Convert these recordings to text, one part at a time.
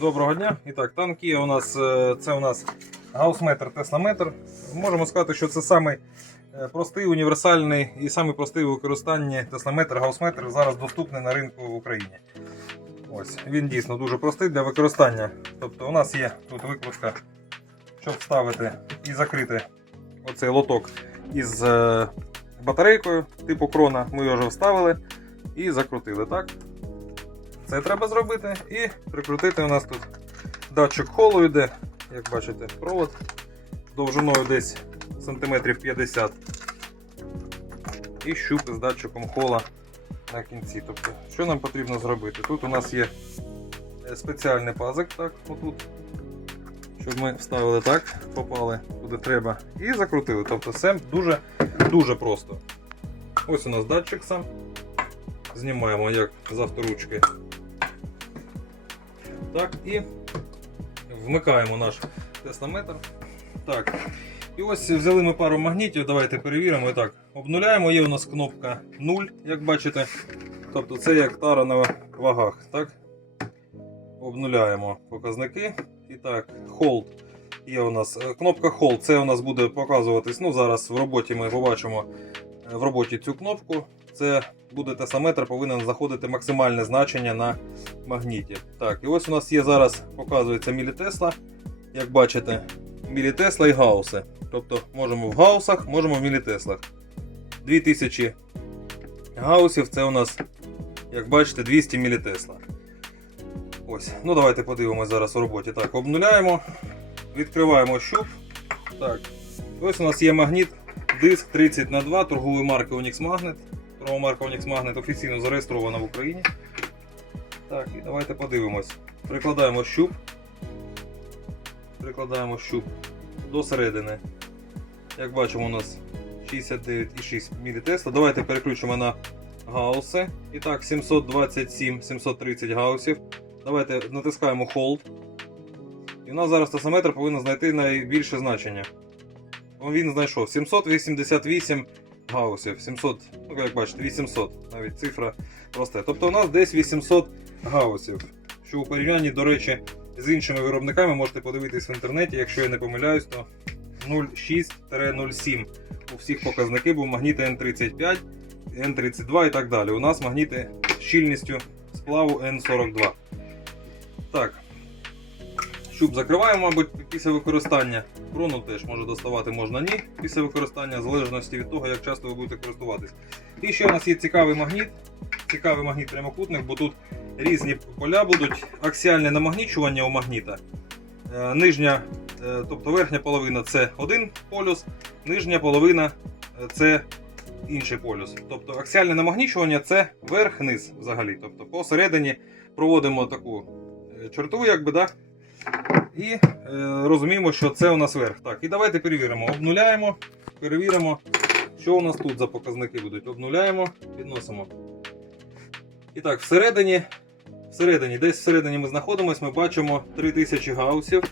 Доброго дня. І так, танк у нас е, це у нас гаусметр, тесламетр. Можемо сказати, що це самий е, простий, універсальний і самий простий у використанні тесламетр, гаусметр зараз доступний на ринку в Україні. Ось, він дійсно дуже простий для використання. Тобто у нас є тут викрутка, щоб вставити і закрити оцей лоток із е, батарейкою типу крона. Ми його вже вставили і закрутили. так? Це треба зробити і прикрутити у нас тут датчик холу йде, як бачите, провод довжиною десь сантиметрів 50 і щуп з датчиком хола на кінці. Тобто, що нам потрібно зробити? Тут у нас є е, спеціальний пазик, так, отут, щоб ми вставили так, попали куди треба, і закрутили. Тобто все дуже, дуже просто. Ось у нас датчик сам. Знімаємо як з авторучки. Так, і вмикаємо наш тесламетр. Так. І ось взяли ми пару магнітів, давайте перевіримо. І так, обнуляємо, є у нас кнопка 0, як бачите. Тобто це як тара на вагах. Так? Обнуляємо показники. І так, hold. Є у нас е, кнопка Hold, це у нас буде показуватись. Ну, зараз в роботі ми побачимо в роботі цю кнопку. Це буде тесаметр, повинен знаходити максимальне значення на магніті. Так, і ось у нас є зараз, показується мілітесла. Як бачите, мілітесла і гауси. Тобто можемо в гаусах, можемо в мілітеслах. 2000 гаусів це у нас, як бачите, 200 мілітесла. Ось, ну давайте подивимось зараз у роботі. Так, обнуляємо, відкриваємо щуп. Так, ось у нас є магніт, диск 30 на 2 торгової марки Onyx Magnet. Торгова марка Onyx Magnet офіційно зареєстрована в Україні. Так, і давайте подивимось. Прикладаємо щуп. Прикладаємо щуп до середини. Як бачимо, у нас 69,6 мілітесла. Давайте переключимо на гауси. І так, 727-730 гаусів. Давайте натискаємо Hold. І у нас зараз тасометр повинен знайти найбільше значення. О, Він знайшов 788 гаусів. 700, ну як бачите, 800. Навіть цифра росте. Тобто у нас десь 800 гаусів. Що у порівнянні, до речі, з іншими виробниками можете подивитись в інтернеті, якщо я не помиляюсь, то 0,6-0,7 у всіх показники був магніти N35, N32 і так далі. У нас магніти з щільністю сплаву N42. Так. Щуп закриваємо, мабуть, після використання. Крону теж може доставати, можна ні. Після використання, в залежності від того, як часто ви будете користуватись. І ще у нас є цікавий магніт. Цікавий магніт прямокутник, бо тут різні поля будуть. Аксіальне намагнічування у магніта. Е, Нижня, е, тобто верхня половина це один полюс, нижня половина е, це інший полюс. Тобто аксіальне намагнічування це верх-низ взагалі. Тобто посередині проводимо таку черту, якби, да? І е, розуміємо, що це у нас верх. Так, і давайте перевіримо. Обнуляємо, перевіримо, що у нас тут за показники будуть. Обнуляємо, підносимо. І так, всередині, всередині, десь всередині ми знаходимося, ми бачимо 3000 гаусів,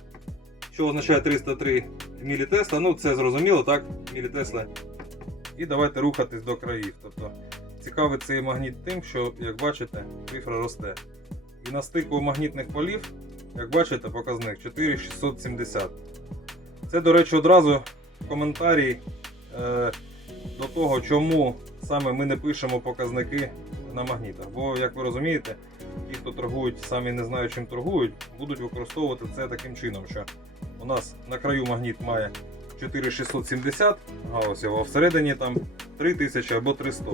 що означає 303 мілітесла. Ну, це зрозуміло, так? Мілітесли. І давайте рухатись до країв. Тобто, цікавий цей магніт тим, що, як бачите, цифра росте. І на стику магнітних полів, як бачите, показник 4670. Це, до речі, одразу коментарі е, до того, чому саме ми не пишемо показники на магнітах. Бо, як ви розумієте, ті, хто торгують, самі не знають, чим торгують, будуть використовувати це таким чином, що у нас на краю магніт має 4670 гаусів, а всередині там 3000 або 300.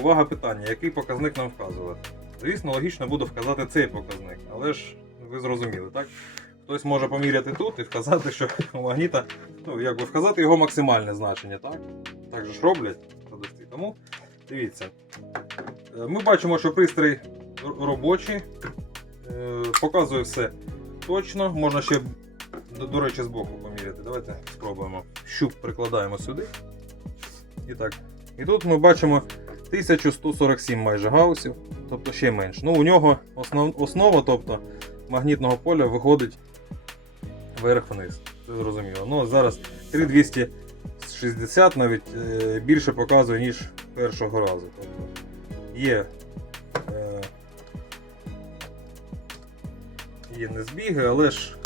Увага питання, який показник нам вказувати? Звісно, логічно буде вказати цей показник, але ж ви зрозуміли, так? Хтось може поміряти тут і вказати, що у магніта, ну, як би вказати його максимальне значення, так? Так же ж роблять. Тому дивіться. Е, Ми бачимо, що пристрій робочий, е, показує все точно. Можна ще, до речі, збоку поміряти. Давайте спробуємо. Щуп прикладаємо сюди. І так. І тут ми бачимо 1147 майже гаусів, тобто ще менше. Ну, у нього основ, основа, тобто магнітного поля виходить вверх-вниз. Це зрозуміло. Ну, зараз 3260 навіть е, більше показує, ніж першого разу. Тобто є е, є не збіги, але ж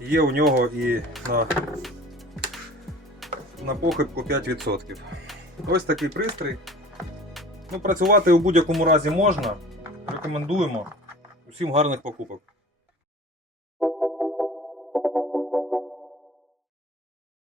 є у нього і на, на похибку 5%. Ось такий пристрій. Ну, працювати у будь-якому разі можна. Рекомендуємо. Усім гарних покупок.